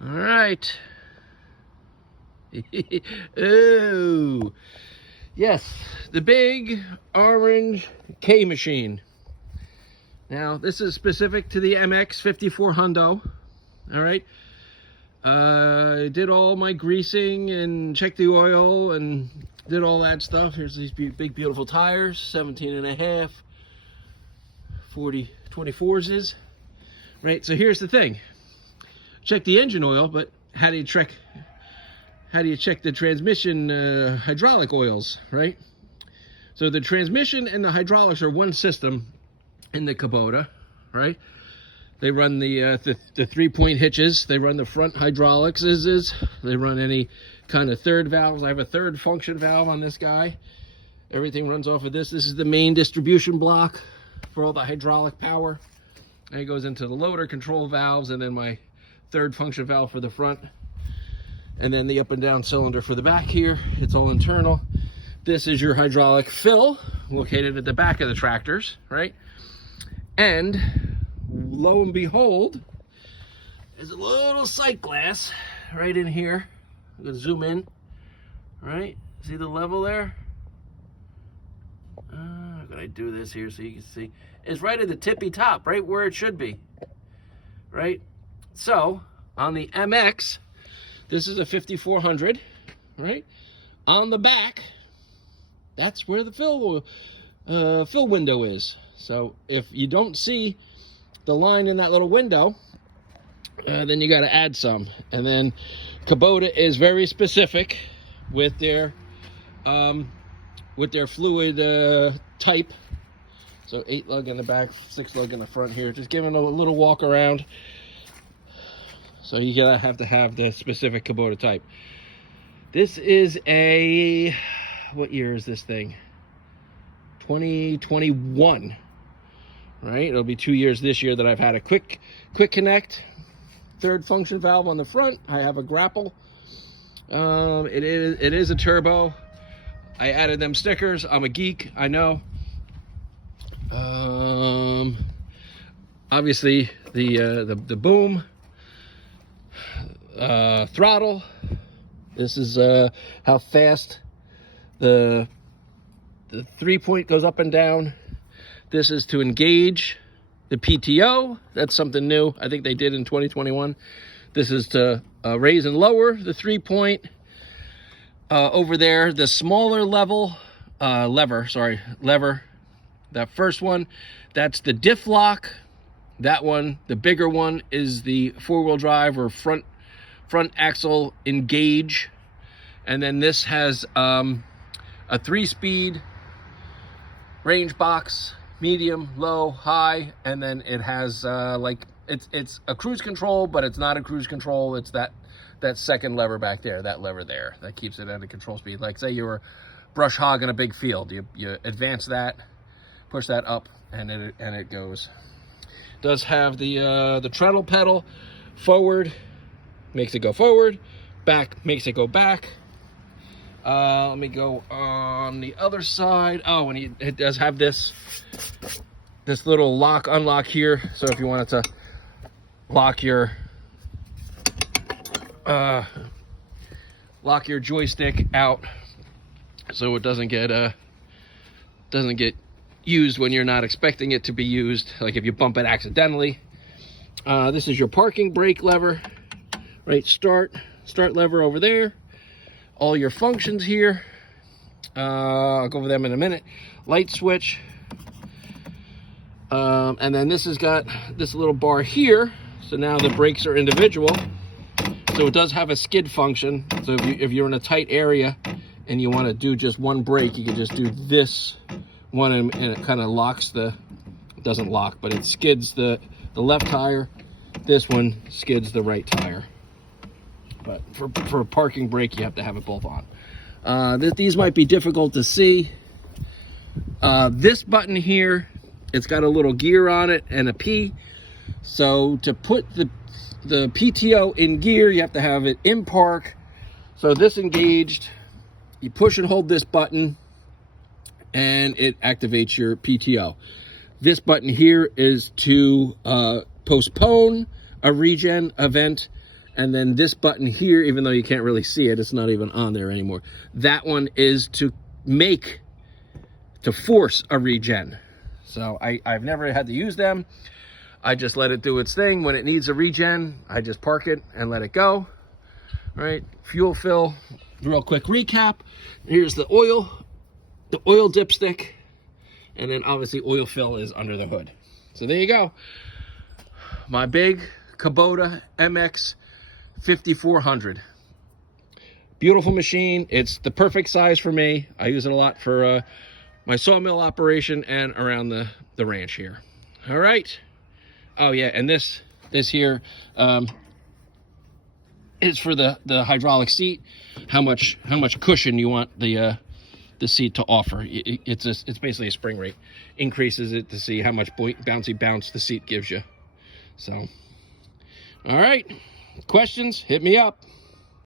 All right. Oh, yes, the big orange K machine. Now, this is specific to the MX 54 Hundo. All right. I did all my greasing and checked the oil and did all that stuff. Here's these big, beautiful tires, 17 and a half, 40 24s is. Right, so here's the thing. Check the engine oil, but how do you check the transmission hydraulic oils, right? So the transmission and the hydraulics are one system in the Kubota, right? They run the 3-point hitches. They run the front hydraulics. They run any kind of third valves. I have a third function valve on this guy. Everything runs off of this. This is the main distribution block for all the hydraulic power. And it goes into the loader control valves, and then my third function valve for the front, and then the up and down cylinder for the back here. It's all internal. This is your hydraulic fill located at the back of the tractors, right? And lo and behold, there's a little sight glass right in here. I'm gonna zoom in, right? See the level there? I'm gonna do this here so you can see. It's right at the tippy top, right where it should be, right? So on the MX, this is a 5400, right? On the back, that's where the fill window is. So if you don't see the line in that little window, then you got to add some. And then Kubota is very specific with their fluid type. So 8 lug in the back, 6 lug in the front here. Just giving a little walk around. So you gotta have to have the specific Kubota type. This is a, what year is this thing? 2021, right? It'll be 2 years this year that I've had a quick connect, third function valve on the front. I have a grapple. It is a turbo. I added them stickers. I'm a geek, I know. Obviously the boom. Throttle. This is how fast the 3-point goes up and down. This is to engage the PTO. That's something new. I think they did in 2021. This is to raise and lower the 3-point. Over there, the smaller lever. That first one, that's the diff lock. That one, the bigger one, is the 4-wheel drive or front axle engage. And then this has a 3-speed range box, medium, low, high, and then it has it's a cruise control, but it's not a cruise control. It's that second lever back there, that lever there, that keeps it at a control speed. Like say you were brush hogging a big field, you advance that, push that up, and it goes. It does have the treadle pedal. Forward makes it go forward, back makes it go back. Let me go on the other side. Oh, and it does have this little lock unlock here. So if you wanted to lock your joystick out, so it doesn't get used when you're not expecting it to be used, like if you bump it accidentally. This is your parking brake lever, right? Start lever over there. All your functions here. I'll go over them in a minute. Light switch. And then this has got this little bar here. So now the brakes are individual. So it does have a skid function. So if you're in a tight area and you want to do just one brake, you can just do this one, and it kind of locks it doesn't lock, but it skids the left tire. This one skids the right tire. But for a parking brake, you have to have it both on. These might be difficult to see. This button here, it's got a little gear on it and a P. So to put the PTO in gear, you have to have it in park. So this engaged, you push and hold this button, and it activates your PTO. This button here is to postpone a regen event, And then this button here, even though you can't really see it, it's not even on there anymore. That one is to force a regen. So I've never had to use them. I just let it do its thing. When it needs a regen, I just park it and let it go. All right, fuel fill, real quick recap. Here's the oil dipstick, and then obviously oil fill is under the hood. So there you go. My big Kubota MX 5400. Beautiful machine. It's the perfect size for me. I use it a lot for my sawmill operation and around the ranch here. All right. Oh yeah, and this here is for the hydraulic seat. How much cushion you want the seat to offer. It's basically a spring rate. Increases it to see how much bouncy bounce the seat gives you. So, all right. Questions? Hit me up.